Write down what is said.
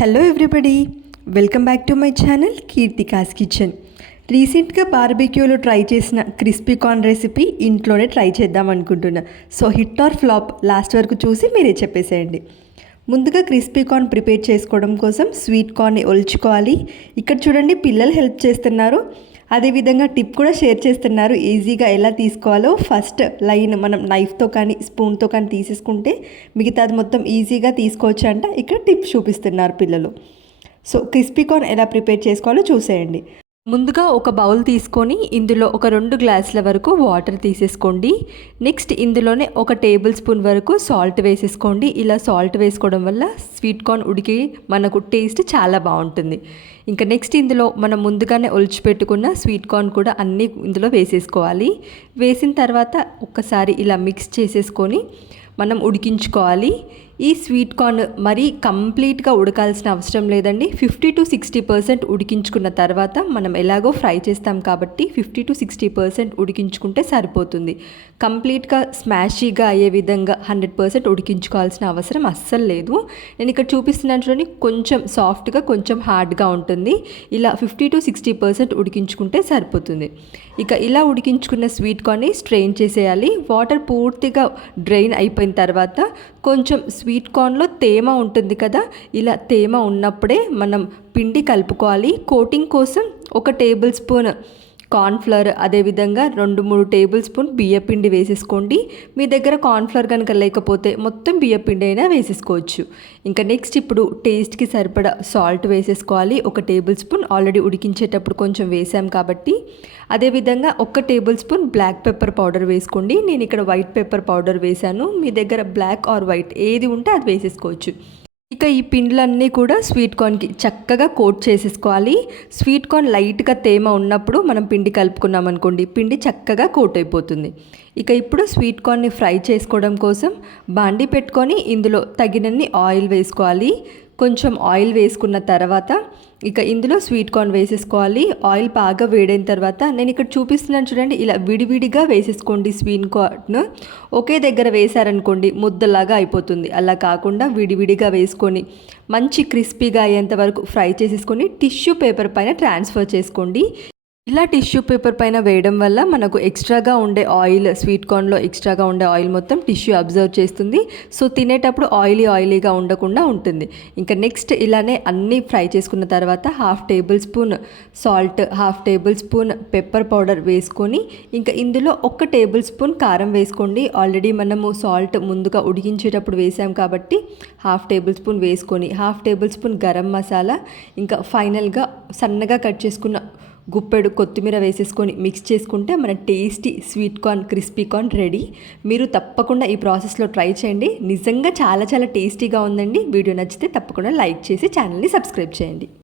Hello everybody welcome back to my channel Keerthika's kitchen రీసెంట్గా బార్బిక్యూలో try చేసిన crispy corn recipe ఇంట్లోనే try చేద్దాం అనుకుంటున్నా. So hit or flop last వరకు చూసి మీరే చెప్పేసేయండి. ముందుగా క్రిస్పీ కార్న్ ప్రిపేర్ చేసుకోవడం కోసం స్వీట్ కార్న్ని ఒలుచుకోవాలి. ఇక్కడ చూడండి పిల్లలు హెల్ప్ చేస్తున్నారు. అదేవిధంగా టిప్ కూడా షేర్ చేస్తున్నారు. ఈజీగా ఎలా తీసుకోవాలో ఫస్ట్ లైన్ మనం నైఫ్తో కానీ స్పూన్తో కానీ తీసేసుకుంటే మిగతాది మొత్తం ఈజీగా తీసుకోవచ్చు అంట ఇక్కడ టిప్ చూపిస్తున్నారు పిల్లలు. సో క్రిస్పీ కార్న్ ఎలా ప్రిపేర్ చేసుకోవాలో చూసేయండి. ముందుగా ఒక బౌల్ తీసుకొని ఇందులో ఒక రెండు గ్లాసుల వరకు వాటర్ తీసేసుకోండి. నెక్స్ట్ ఇందులోనే ఒక టేబుల్ స్పూన్ వరకు సాల్ట్ వేసేసుకోండి. ఇలా సాల్ట్ వేసుకోవడం వల్ల స్వీట్ కార్న్ ఉడికి మనకు టేస్ట్ చాలా బాగుంటుంది. ఇంకా నెక్స్ట్ ఇందులో మనం ముందుగానే ఒలిచిపెట్టుకున్న స్వీట్ కార్న్ కూడా అన్నీ ఇందులో వేసేసుకోవాలి. వేసిన తర్వాత ఒక్కసారి ఇలా మిక్స్ చేసేసుకొని మనం ఉడికించుకోవాలి. ఈ స్వీట్ కార్న్ మరీ కంప్లీట్గా ఉడకాల్సిన అవసరం లేదండి. ఫిఫ్టీ టు సిక్స్టీ పర్సెంట్ ఉడికించుకున్న తర్వాత మనం ఎలాగో ఫ్రై చేస్తాం కాబట్టి ఫిఫ్టీ టు సిక్స్టీ పర్సెంట్ ఉడికించుకుంటే సరిపోతుంది. కంప్లీట్గా స్మాషీగా అయ్యే విధంగా హండ్రెడ్ పర్సెంట్ ఉడికించుకోవాల్సిన అవసరం అస్సలు లేదు. నేను ఇక్కడ చూపిస్తున్నాను చూడండి కొంచెం సాఫ్ట్గా కొంచెం హార్డ్గా ఉంటుంది. ఇలా ఫిఫ్టీ టు సిక్స్టీ పర్సెంట్ ఉడికించుకుంటే సరిపోతుంది. ఇక ఇలా ఉడికించుకున్న స్వీట్ కార్న్ని స్ట్రెయిన్ చేసేయాలి. వాటర్ పూర్తిగా డ్రైన్ అయిపోయిన తర్వాత కొంచెం స్వీట్ కార్న్లో తేమ ఉంటుంది కదా ఇలా తేమ ఉన్నప్పుడే మనం పిండి కలుపుకోవాలి. కోటింగ్ కోసం ఒక టేబుల్ స్పూన్ కార్న్ఫ్లవర్ అదేవిధంగా రెండు మూడు టేబుల్ స్పూన్ బియ్యపిండి వేసేసుకోండి. మీ దగ్గర కార్న్ఫ్లవర్ కనుక లేకపోతే మొత్తం బియ్యపిండి అయినా వేసేసుకోవచ్చు. ఇంకా నెక్స్ట్ ఇప్పుడు టేస్ట్కి సరిపడా సాల్ట్ వేసేసుకోవాలి. ఒక టేబుల్ స్పూన్ ఆల్రెడీ ఉడికించేటప్పుడు కొంచెం వేసాం కాబట్టి. అదేవిధంగా ఒక tablespoon black pepper powder వేసుకోండి. నేను ఇక్కడ వైట్ పెప్పర్ పౌడర్ వేశాను. మీ దగ్గర బ్లాక్ ఆర్ వైట్ ఏది ఉంటే అది వేసేసుకోవచ్చు. ఇక ఈ పిండ్లన్నీ కూడా స్వీట్ కార్న్కి చక్కగా కోట్ చేసేసుకోవాలి. స్వీట్ కార్న్ లైట్గా తేమ ఉన్నప్పుడు మనం పిండి కలుపుకున్నాం అనుకోండి పిండి చక్కగా కోట్ అయిపోతుంది. ఇక ఇప్పుడు స్వీట్ కార్న్ని ఫ్రై చేసుకోవడం కోసం బాండి పెట్టుకొని ఇందులో తగినన్ని ఆయిల్ వేసుకోవాలి. కొంచెం ఆయిల్ వేసుకున్న తర్వాత ఇక ఇందులో స్వీట్ కార్న్ వేసేసుకోవాలి. ఆయిల్ బాగా వేడైన తర్వాత నేను ఇక్కడ చూపిస్తున్నాను చూడండి ఇలా విడివిడిగా వేసేసుకోండి స్వీట్ కార్న్. ఒకే దగ్గర వేశారనుకోండి ముద్దలాగా అయిపోతుంది. అలా కాకుండా విడివిడిగా వేసుకొని మంచి క్రిస్పీగా అయ్యేంత వరకు ఫ్రై చేసేసుకొని టిష్యూ పేపర్ పైన ట్రాన్స్ఫర్ చేసుకోండి. ఇలా టిష్యూ పేపర్ పైన వేయడం వల్ల మనకు ఎక్స్ట్రాగా ఉండే ఆయిల్ స్వీట్ కార్న్లో ఎక్స్ట్రాగా ఉండే ఆయిల్ మొత్తం టిష్యూ అబ్జర్వ్ చేస్తుంది. సో తినేటప్పుడు ఆయిలీ ఆయిలీగా ఉండకుండా ఉంటుంది. ఇంకా నెక్స్ట్ ఇలానే అన్నీ ఫ్రై చేసుకున్న తర్వాత half tablespoon salt half tablespoon pepper powder వేసుకొని ఇంకా ఇందులో ఒక టేబుల్ స్పూన్ కారం వేసుకోండి. ఆల్రెడీ మనము సాల్ట్ ముందుగా ఉడికించేటప్పుడు వేసాం కాబట్టి హాఫ్ టేబుల్ స్పూన్ వేసుకొని half table spoon garam masala ఇంకా ఫైనల్గా సన్నగా కట్ చేసుకున్న గుప్పెడు కొత్తిమీర వేసేసుకొని మిక్స్ చేసుకుంటే మన tasty sweet corn crispy corn ready మీరు తప్పకుండా ఈ ప్రాసెస్లో ట్రై చేయండి. నిజంగా చాలా చాలా టేస్టీగా ఉందండి. వీడియో నచ్చితే తప్పకుండా లైక్ చేసి ఛానల్ని సబ్స్క్రైబ్ చేయండి.